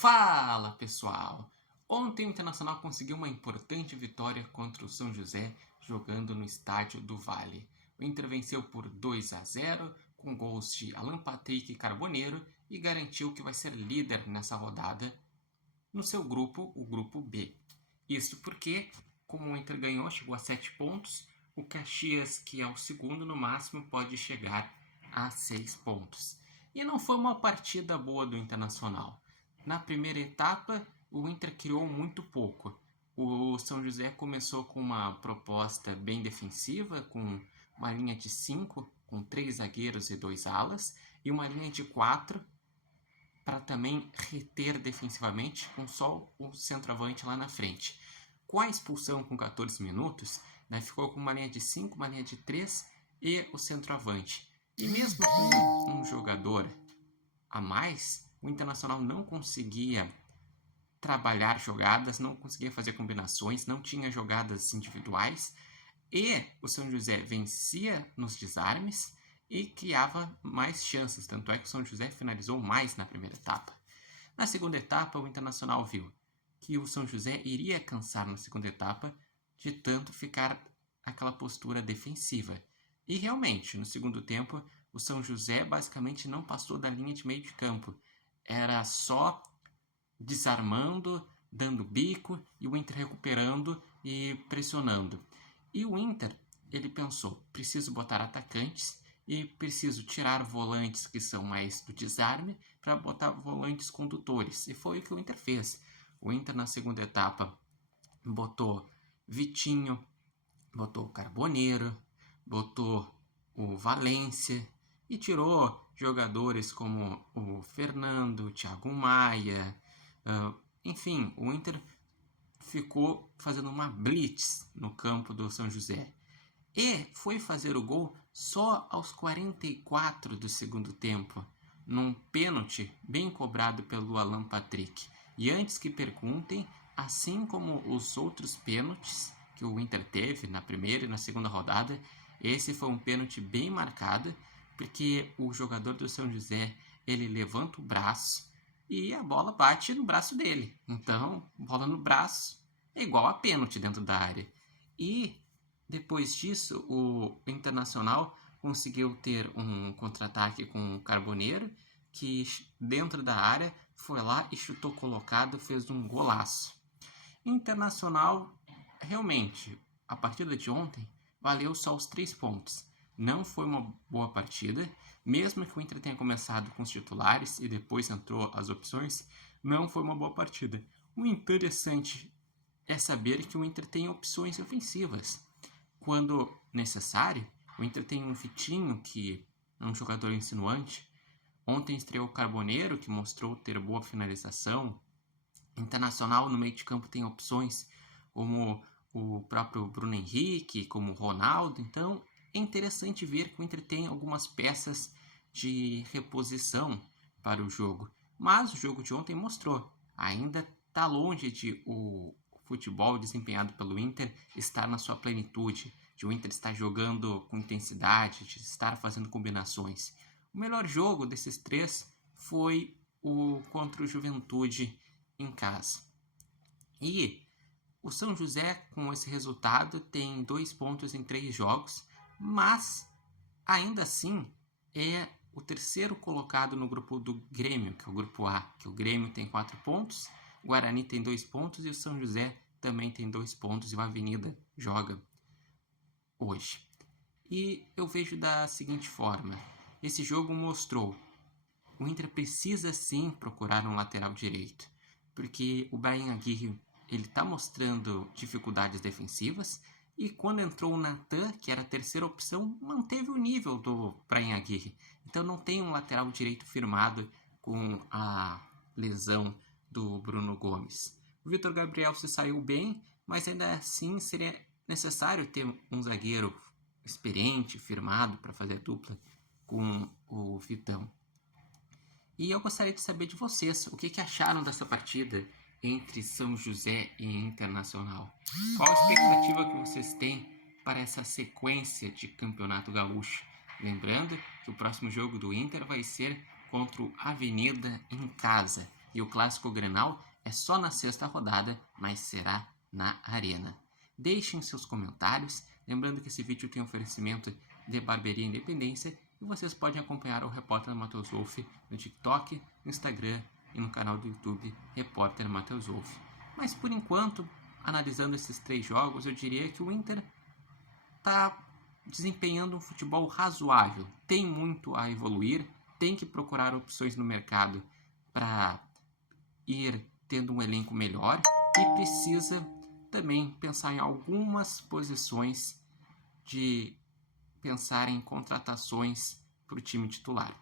Fala pessoal! Ontem o Internacional conseguiu uma importante vitória contra o São José jogando no Estádio do Vale. O Inter venceu por 2-0 com gols de Alan Patrick e Carboneiro e garantiu que vai ser líder nessa rodada no seu grupo, o grupo B. Isso porque, como o Inter ganhou, chegou a 7 pontos, o Caxias, que é o segundo no máximo, pode chegar a 6 pontos. E não foi uma partida boa do Internacional. Na primeira etapa, o Inter criou muito pouco. O São José começou com uma proposta bem defensiva, com uma linha de 5, com 3 zagueiros e 2 alas, e uma linha de 4 para também reter defensivamente, com só o centroavante lá na frente. Com a expulsão com 14 minutos, ficou com uma linha de 5, uma linha de 3 e o centroavante. E mesmo com um jogador a mais, o Internacional não conseguia trabalhar jogadas, não conseguia fazer combinações, não tinha jogadas individuais, e o São José vencia nos desarmes e criava mais chances, tanto é que o São José finalizou mais na primeira etapa. Na segunda etapa, o Internacional viu que o São José iria cansar na segunda etapa de tanto ficar aquela postura defensiva. E realmente, no segundo tempo, o São José basicamente não passou da linha de meio de campo. Era só desarmando, dando bico e o Inter recuperando e pressionando. E o Inter, ele pensou, preciso botar atacantes e preciso tirar volantes que são mais do desarme para botar volantes condutores. E foi o que o Inter fez. O Inter na segunda etapa botou Vitinho, botou o Carboneiro, botou o Valência e tirou jogadores como o Fernando, o Thiago Maia. Enfim, o Inter ficou fazendo uma blitz no campo do São José. E foi fazer o gol só aos 44 do segundo tempo, num pênalti bem cobrado pelo Alan Patrick. E antes que perguntem, assim como os outros pênaltis que o Inter teve na primeira e na segunda rodada, esse foi um pênalti bem marcado, porque o jogador do São José, ele levanta o braço e a bola bate no braço dele. Então, bola no braço é igual a pênalti dentro da área. E depois disso, o Internacional conseguiu ter um contra-ataque com o Carboneiro, que dentro da área foi lá e chutou colocado, fez um golaço. Internacional, realmente, a partida de ontem valeu só os 3 pontos. Não foi uma boa partida, mesmo que o Inter tenha começado com os titulares e depois entrou as opções, não foi uma boa partida. O interessante é saber que o Inter tem opções ofensivas. Quando necessário, o Inter tem um Vitinho, que é um jogador insinuante. Ontem estreou o Carboneiro, que mostrou ter boa finalização. Internacional no meio de campo tem opções como o próprio Bruno Henrique, como o Ronaldo. Então é interessante ver que o Inter tem algumas peças de reposição para o jogo. Mas o jogo de ontem mostrou, ainda está longe de o futebol desempenhado pelo Inter estar na sua plenitude, de o Inter estar jogando com intensidade, de estar fazendo combinações. O melhor jogo desses 3 foi o contra o Juventude em casa. E o São José, com esse resultado, tem 2 pontos em 3 jogos, mas ainda assim é o terceiro colocado no grupo do Grêmio, que é o grupo A, que o Grêmio tem 4 pontos, o Guarani tem 2 pontos e o São José também tem 2 pontos e o Avenida joga hoje. E eu vejo da seguinte forma, esse jogo mostrou, o Inter precisa sim procurar um lateral direito, porque o Bryan Aguirre ele está mostrando dificuldades defensivas e quando entrou o Natan, que era a terceira opção, manteve o nível do Bryan Aguirre. Então não tem um lateral direito firmado com a lesão do Bruno Gomes. O Vitor Gabriel se saiu bem, mas ainda assim seria necessário ter um zagueiro experiente, firmado para fazer a dupla com o Vitão. E eu gostaria de saber de vocês, o que acharam dessa partida entre São José e Internacional? Qual a expectativa que vocês têm para essa sequência de Campeonato Gaúcho? Lembrando que o próximo jogo do Inter vai ser contra o Avenida em casa. E o Clássico Grenal é só na sexta rodada, mas será na Arena. Deixem seus comentários, lembrando que esse vídeo tem oferecimento de Barbearia Independência e vocês podem acompanhar o Repórter Matheus Wolff no TikTok, no Instagram e no canal do YouTube Repórter Matheus Wolff. Mas por enquanto, analisando esses 3 jogos, eu diria que o Inter está desempenhando um futebol razoável, tem muito a evoluir, tem que procurar opções no mercado para ir tendo um elenco melhor e precisa também pensar em algumas posições de pensar em contratações para o time titular.